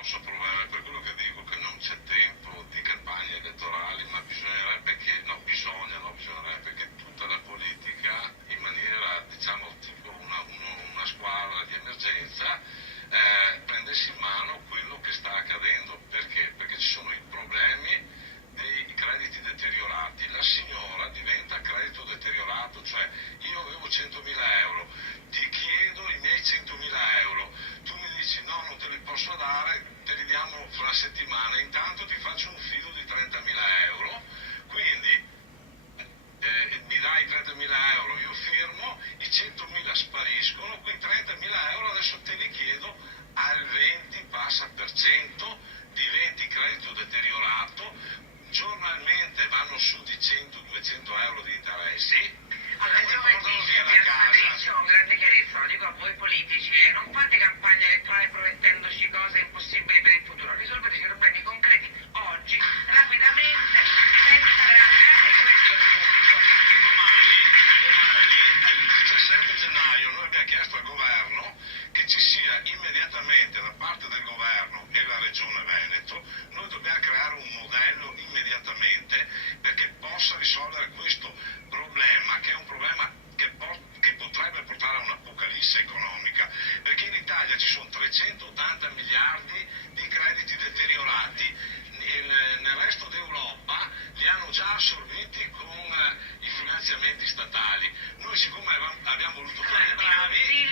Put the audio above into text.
posso approvare, per quello che dico che non c'è tempo di campagne elettorali, ma bisognerebbe che, no, bisognerebbe che tutta la politica, in maniera, diciamo, tipo una squadra di emergenza, prendesse in mano quello che sta accadendo. Perché? Perché ci sono i problemi dei crediti deteriorati. La signora diventa credito deteriorato, cioè io avevo 100.000 euro, ti chiedo i miei 100.000 euro, tu mi dici no, non te li posso dare, te li diamo fra una settimana, intanto ti faccio un fido di 30.000 euro, quindi mi dai 30.000 euro, io firmo, i 100.000 spariscono, quei 30.000 euro adesso te li chiedo al 20 passa per cento, diventi credito deteriorato, giornalmente vanno su di 100-200 euro di interessi. Allora, Fabrizio, con grande chiarezza, lo dico a voi politici, non fate campagna elettorale promettendoci cose impossibili per il futuro, risolveteci i problemi concreti oggi, rapidamente, senza e questo è il punto. E domani, il 17 gennaio, noi abbiamo chiesto al governo che ci sia immediatamente da parte del governo e la regione Veneto, noi dobbiamo creare un modello immediatamente perché possa risolvere questo problema, che è un problema che potrebbe portare a un'apocalisse economica, perché in Italia ci sono 380 miliardi di crediti deteriorati, nel resto d'Europa li hanno già assorbiti con i finanziamenti statali. Noi siccome abbiamo voluto fare bravi,